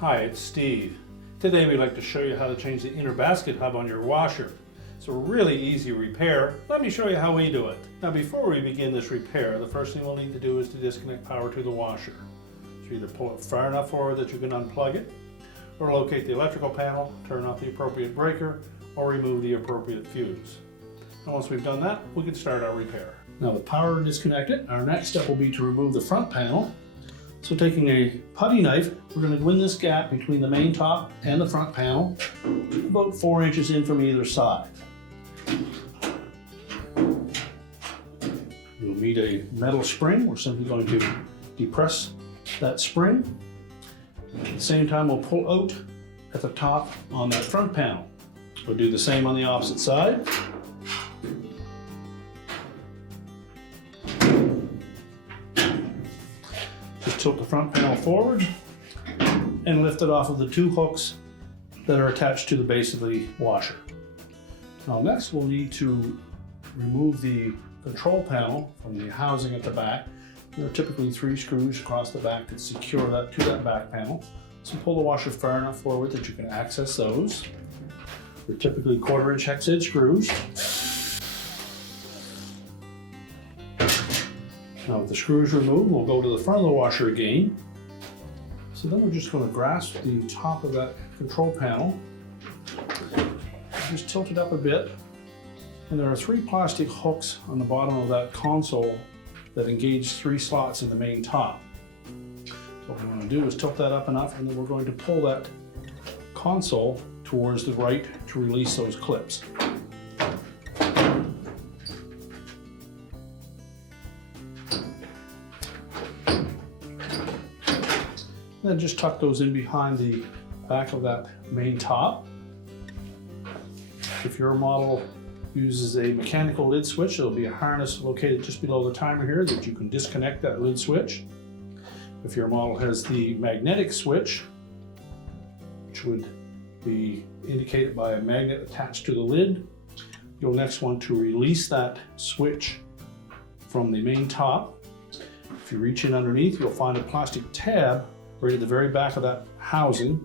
Hi, it's Steve. Today we'd like to show you how to change the inner basket hub on your washer. It's a really easy repair. Let me show you how we do it. Now before we begin this repair, the first thing we'll need to do is to disconnect power to the washer. So either pull it far enough forward that you can unplug it, or locate the electrical panel, turn off the appropriate breaker, or remove the appropriate fuse. And once we've done that, we can start our repair. Now with power disconnected, our next step will be to remove the front panel. So taking a putty knife, we're going to go in this gap between the main top and the front panel, about 4 inches in from either side. You'll need a metal spring. We're simply going to depress that spring. At the same time, we'll pull out at the top on that front panel. We'll do the same on the opposite side. Tilt the front panel forward and lift it off of the 2 hooks that are attached to the base of the washer. Now next we'll need to remove the control panel from the housing at the back. There are typically 3 screws across the back that secure that to that back panel. So pull the washer far enough forward that you can access those. They're typically 1/4 inch hexhead screws. Now with the screws removed, we'll go to the front of the washer again. So then we're just going to grasp the top of that control panel, just tilt it up a bit, and there are 3 plastic hooks on the bottom of that console that engage 3 slots in the main top. So what we're going to do is tilt that up enough, and then we're going to pull that console towards the right to release those clips. Then just tuck those in behind the back of that main top. If your model uses a mechanical lid switch, there'll be a harness located just below the timer here that you can disconnect that lid switch. If your model has the magnetic switch, which would be indicated by a magnet attached to the lid, you'll next want to release that switch from the main top. If you reach in underneath, you'll find a plastic tab right at the very back of that housing.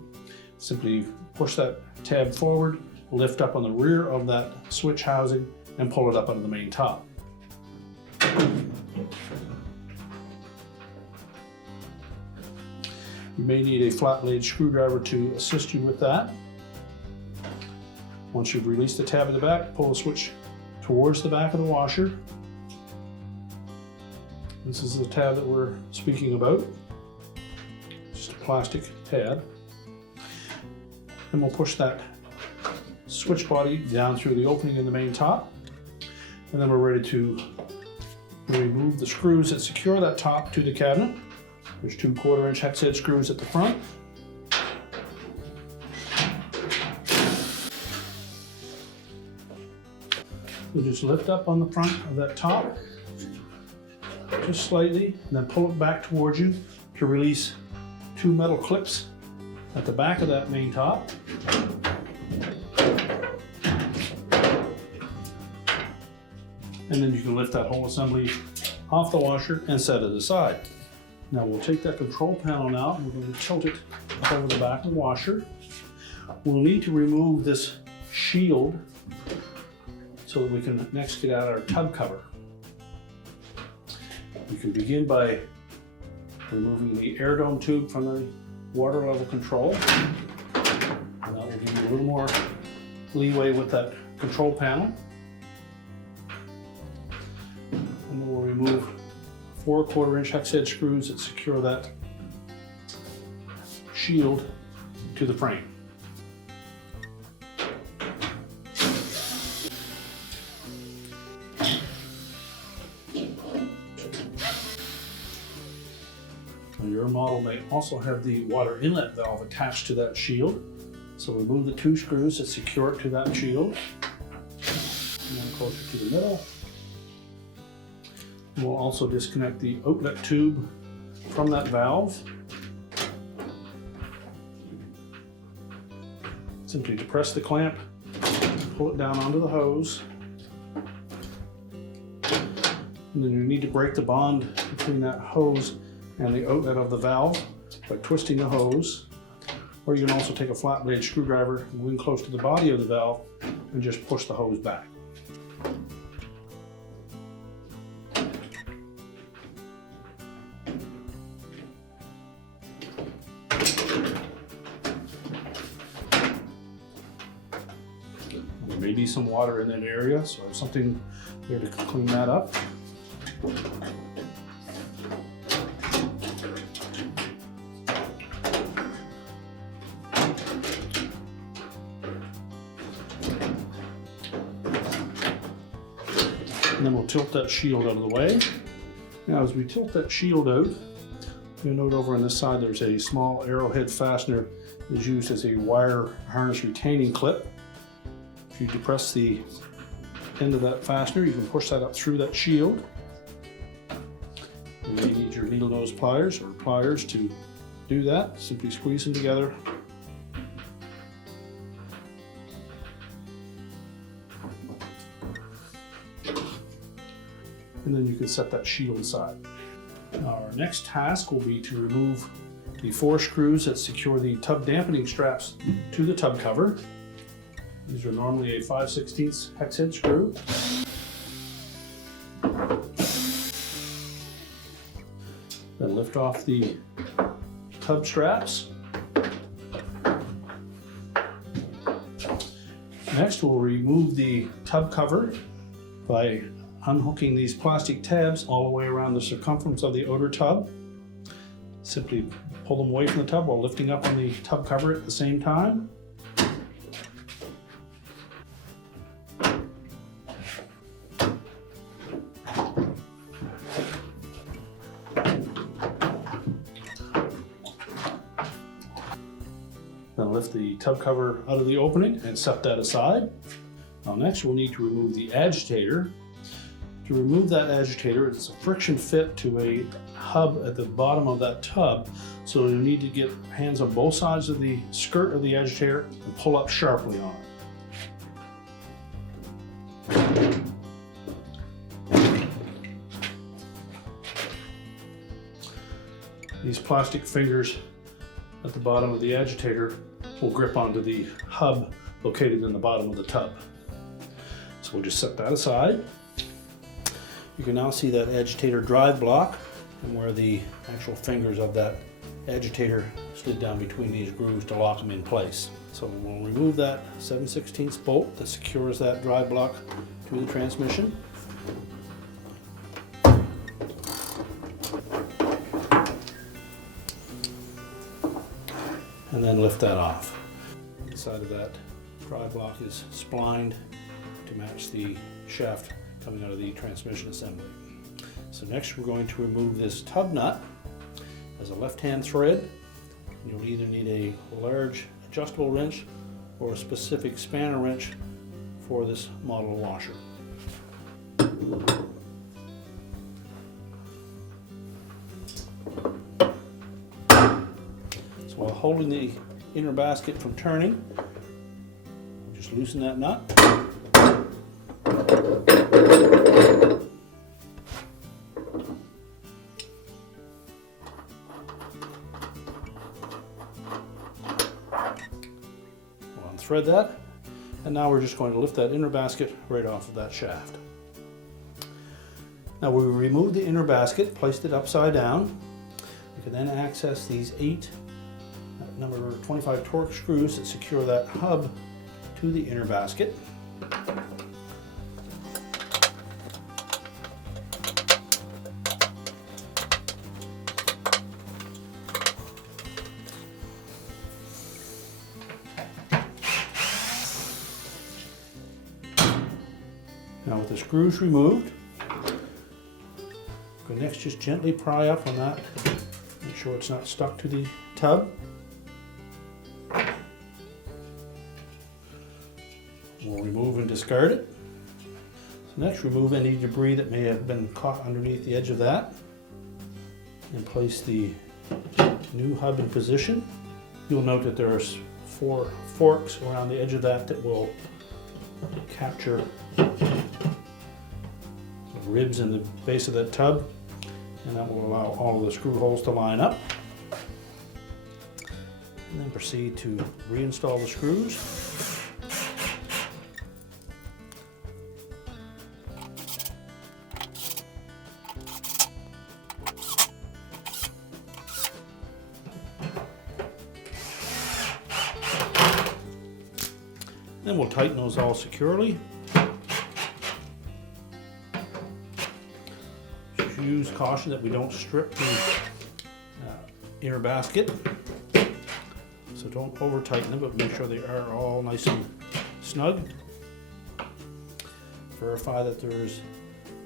Simply push that tab forward, lift up on the rear of that switch housing, and pull it up onto the main top. You may need a flat blade screwdriver to assist you with that. Once you've released the tab at the back, pull the switch towards the back of the washer. This is the tab that we're speaking about. Just a plastic tab. And we'll push that switch body down through the opening in the main top. And then we're ready to remove the screws that secure that top to the cabinet. There's 2 1/4 inch hexhead screws at the front. We'll just lift up on the front of that top, just slightly, and then pull it back towards you to release 2 metal clips at the back of that main top. And then you can lift that whole assembly off the washer and set it aside. Now we'll take that control panel now and we're going to tilt it up over the back of the washer. We'll need to remove this shield so that we can next get out our tub cover. You can begin by removing the air dome tube from the water level control. And that will give you a little more leeway with that control panel. And then we'll remove 4 1/4 inch hexhead screws that secure that shield to the frame. Your model may also have the water inlet valve attached to that shield. So remove the 2 screws that secure it to that shield. And then closer to the middle. We'll also disconnect the outlet tube from that valve. Simply depress the clamp, pull it down onto the hose. And then you need to break the bond between that hose and the outlet of the valve by twisting the hose. Or you can also take a flat blade screwdriver and go in close to the body of the valve and just push the hose back. There may be some water in that area, so I have something there to clean that up. And then we'll tilt that shield out of the way. Now as we tilt that shield out, you'll note over on this side there's a small arrowhead fastener that is used as a wire harness retaining clip. If you depress the end of that fastener, you can push that up through that shield. You may need your needle nose pliers or pliers to do that. Simply squeeze them together. And then you can set that shield aside. Our next task will be to remove the 4 screws that secure the tub dampening straps to the tub cover. These are normally a 5/16 hexhead screw. Then lift off the tub straps. Next, we'll remove the tub cover by unhooking these plastic tabs all the way around the circumference of the outer tub. Simply pull them away from the tub while lifting up on the tub cover at the same time. Then lift the tub cover out of the opening and set that aside. Now next we'll need to remove the agitator. To remove that agitator, it's a friction fit to a hub at the bottom of that tub, so you need to get hands on both sides of the skirt of the agitator and pull up sharply on it. These plastic fingers at the bottom of the agitator will grip onto the hub located in the bottom of the tub. So we'll just set that aside. You can now see that agitator drive block and where the actual fingers of that agitator slid down between these grooves to lock them in place. So we'll remove that 7/16 bolt that secures that drive block to the transmission. And then lift that off. The side of that drive block is splined to match the shaft coming out of the transmission assembly. So next we're going to remove this tub nut as a left-hand thread. You'll either need a large adjustable wrench or a specific spanner wrench for this model washer. So while holding the inner basket from turning, just loosen that nut. Thread that, and now we're just going to lift that inner basket right off of that shaft. Now we removed the inner basket, placed it upside down. You can then access these 8 number 25 torx screws that secure that hub to the inner basket. Now with the screws removed, go next just gently pry up on that, make sure it's not stuck to the tub. We'll remove and discard it. So next remove any debris that may have been caught underneath the edge of that and place the new hub in position. You'll note that there are 4 forks around the edge of that that will capture ribs in the base of that tub, and that will allow all of the screw holes to line up. And then proceed to reinstall the screws. Then we'll tighten those all securely. Just use caution that we don't strip the inner basket. So don't over tighten them, but make sure they are all nice and snug. Verify that there's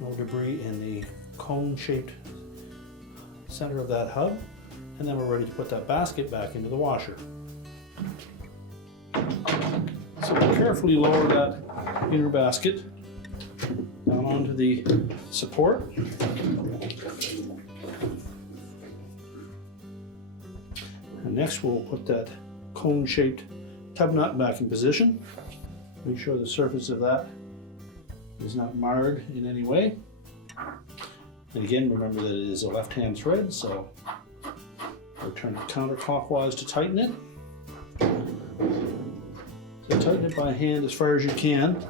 no debris in the cone-shaped center of that hub. And then we're ready to put that basket back into the washer. So carefully lower that inner basket down onto the support. And next we'll put that cone-shaped tub nut back in position. Make sure the surface of that is not marred in any way. And again, remember that it is a left-hand thread, so we'll turn it counterclockwise to tighten it. So tighten it by hand as far as you can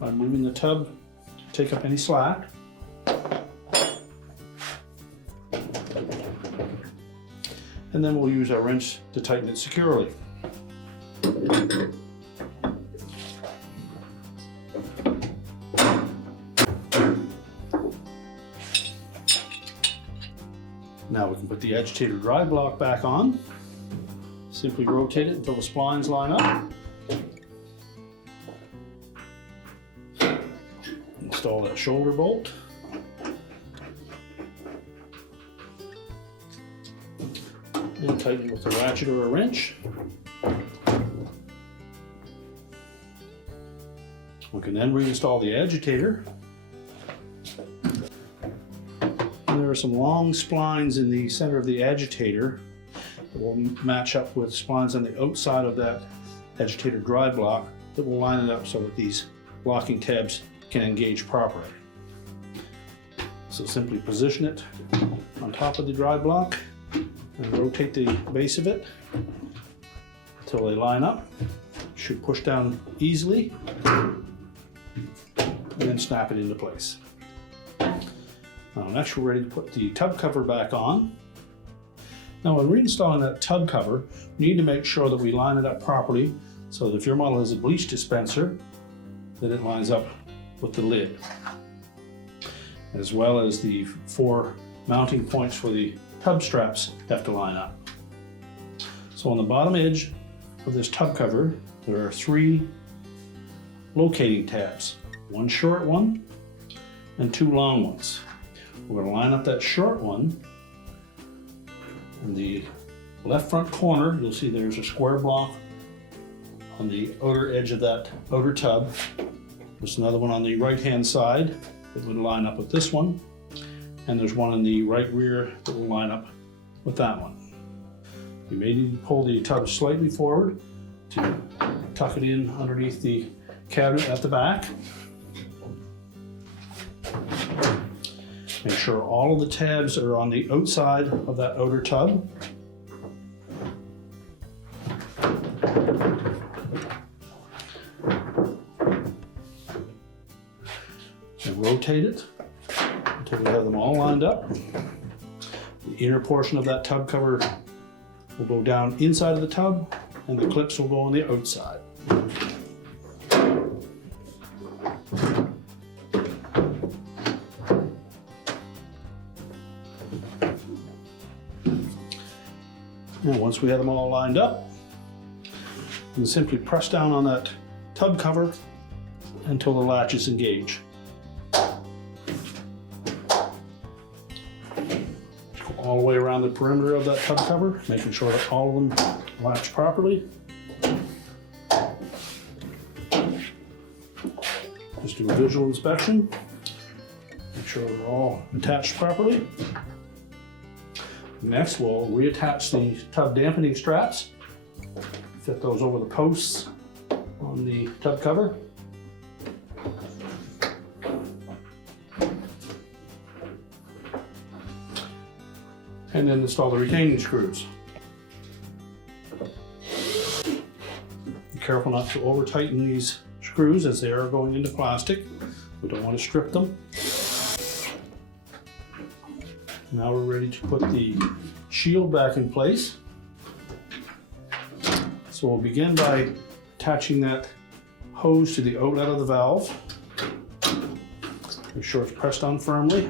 by moving the tub to take up any slack. And then we'll use our wrench to tighten it securely. Now we can put the agitator drive block back on. Simply rotate it until the splines line up. Install that shoulder bolt. And tighten with a ratchet or a wrench. We can then reinstall the agitator. And there are some long splines in the center of the agitator that will match up with splines on the outside of that agitator drive block that will line it up so that these locking tabs can engage properly. So simply position it on top of the drive block and rotate the base of it until they line up. Should push down easily and then snap it into place. Now next we're ready to put the tub cover back on. Now when reinstalling that tub cover, we need to make sure that we line it up properly so that if your model has a bleach dispenser, that it lines up with the lid, as well as the 4 mounting points for the tub straps have to line up. So on the bottom edge of this tub cover, there are 3 locating tabs, 1 short one and 2 long ones. We're going to line up that short one. In the left front corner, you'll see there's a square block on the outer edge of that outer tub. There's another one on the right hand side that would line up with this one. And there's one in the right rear that will line up with that one. You may need to pull the tub slightly forward to tuck it in underneath the cabinet at the back. Make sure all of the tabs are on the outside of that outer tub. And rotate it until we have them all lined up. The inner portion of that tub cover will go down inside of the tub, and the clips will go on the outside. And once we have them all lined up, you can simply press down on that tub cover until the latches engage. All the way around the perimeter of that tub cover, making sure that all of them latch properly. Just do a visual inspection. Make sure they're all attached properly. Next, we'll reattach the tub dampening straps. Fit those over the posts on the tub cover. and then install the retaining screws. Be careful not to over tighten these screws as they are going into plastic. We don't want to strip them. Now we're ready to put the shield back in place. So we'll begin by attaching that hose to the outlet of the valve. Make sure it's pressed on firmly.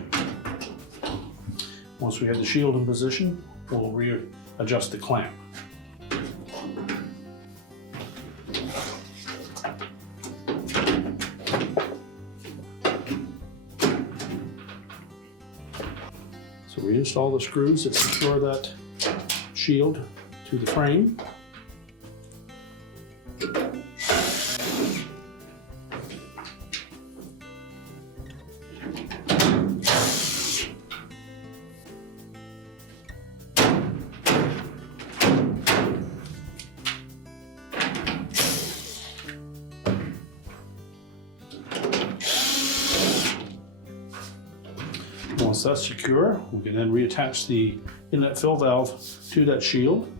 Once we have the shield in position, we'll readjust the clamp. So reinstall the screws that secure that shield to the frame. Once that's secure, we can then reattach the inlet fill valve to that shield.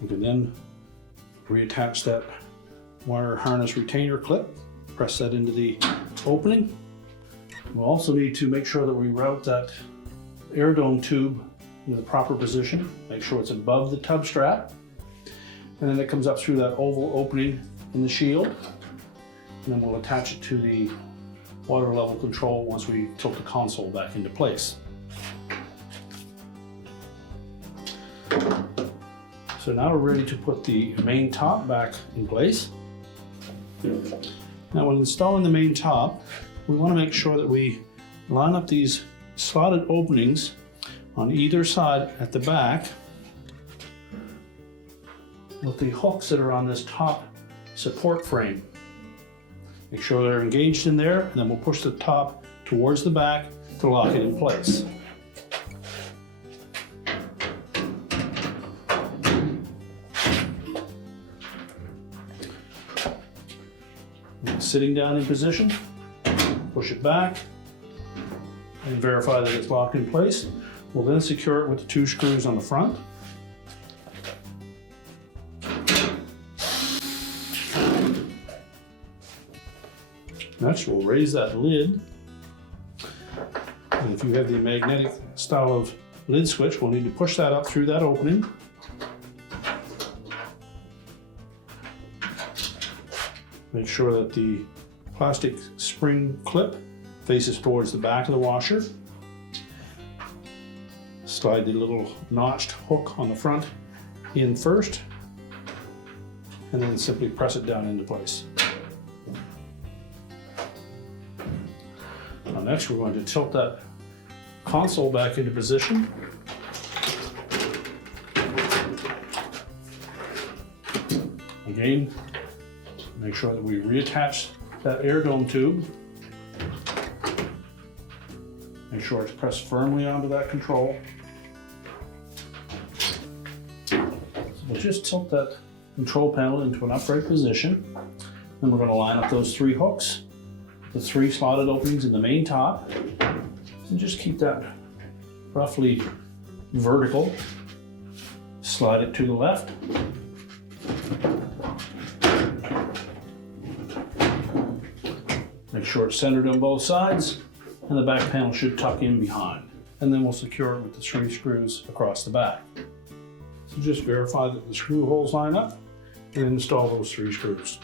We can then reattach that wire harness retainer clip, press that into the opening. We'll also need to make sure that we route that air dome tube into the proper position. Make sure it's above the tub strap. And then it comes up through that oval opening in the shield. And then we'll attach it to the water level control once we tilt the console back into place. So now we're ready to put the main top back in place. Now when installing the main top, we want to make sure that we line up these slotted openings on either side at the back with the hooks that are on this top support frame. Make sure they're engaged in there, and then we'll push the top towards the back to lock it in place. Sitting down in position, push it back, and verify that it's locked in place. We'll then secure it with the two screws on the front. Next, we'll raise that lid. And if you have the magnetic style of lid switch, we'll need to push that up through that opening. Make sure that the plastic spring clip faces towards the back of the washer. Slide the little notched hook on the front in first, and then simply press it down into place. Now next we're going to tilt that console back into position. Again, make sure that we reattach that air dome tube. Make sure it's pressed firmly onto that control. So we'll just tilt that control panel into an upright position. Then we're going to line up those three hooks, the three slotted openings in the main top, and just keep that roughly vertical. Slide it to the left. Make sure it's centered on both sides, and the back panel should tuck in behind. And then we'll secure it with the three screws across the back. So just verify that the screw holes line up and install those three screws.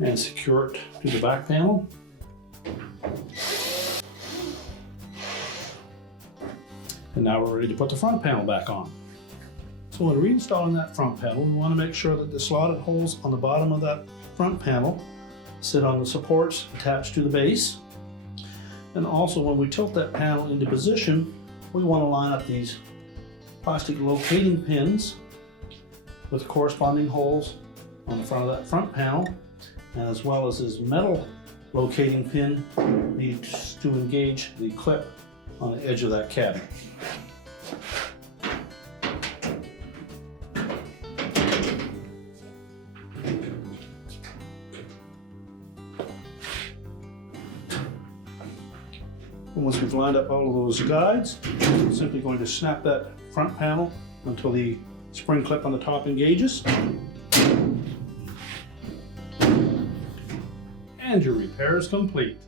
And secure it to the back panel. And now we're ready to put the front panel back on. So when reinstalling that front panel, we want to make sure that the slotted holes on the bottom of that front panel sit on the supports attached to the base. And also when we tilt that panel into position, we want to line up these plastic locating pins with corresponding holes on the front of that front panel, and as well as this metal locating pin needs to engage the clip on the edge of that cabinet. Once we've lined up all of those guides, I'm simply going to snap that front panel until the spring clip on the top engages. And your repair is complete.